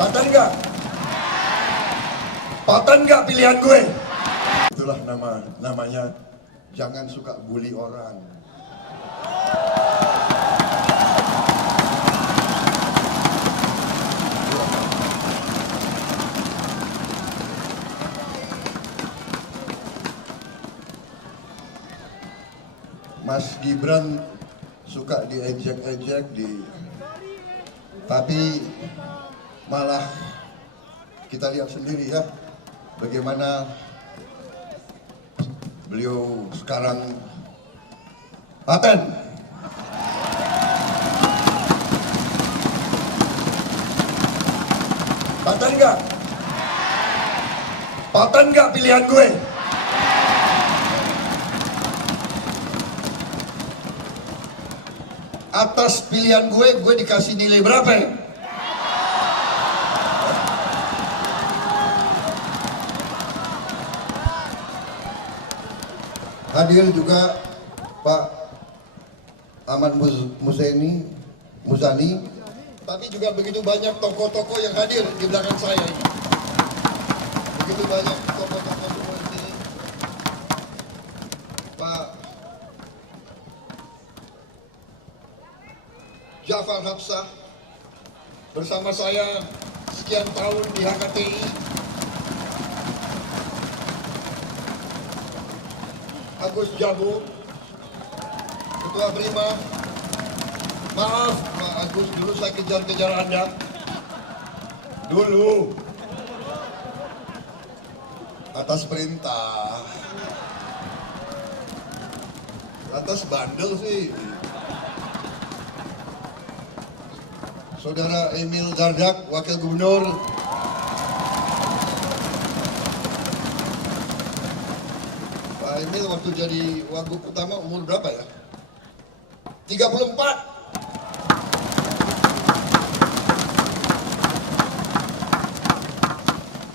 Paten nggak? Paten nggak pilihan gue? Itulah namanya jangan suka bully orang. Mas Gibran suka diejek-ejek, tapi malah kita lihat sendiri ya bagaimana beliau sekarang paten. Paten nggak? Paten nggak pilihan gue? Atas pilihan gue dikasih nilai berapa ya? Hadir juga Pak Ahmad Muzani, tapi juga begitu banyak tokoh-tokoh yang hadir di belakang saya ini. Begitu banyak tokoh-tokoh seperti Pak Jafar Hapsah bersama saya sekian tahun di HKTI. Agus Jabu, Ketua Prima. Maaf Pak Agus, dulu saya kejar-kejar Anda. Dulu. Atas perintah. Atas bandel sih. Saudara Emil Dardak, Wakil Gubernur. Pak Emil waktu jadi wagub utama umur berapa ya? 34.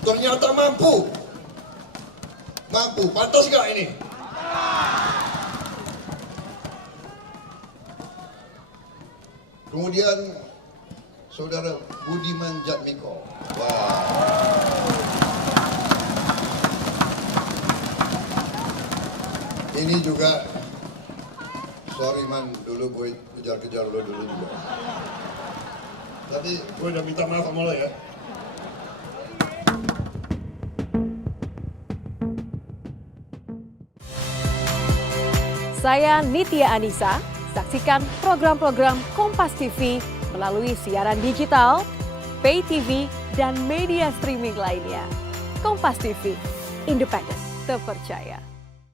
Ternyata mampu. Pantas gak ini? Kemudian Saudara Budiman Jatmiko. Wah. Ini juga, sorry man, dulu gue kejar-kejar lo dulu juga. Tapi gue udah minta maaf sama lo ya. Saya Nitya Anissa, saksikan program-program Kompas TV melalui siaran digital, pay TV, dan media streaming lainnya. Kompas TV, independen, terpercaya.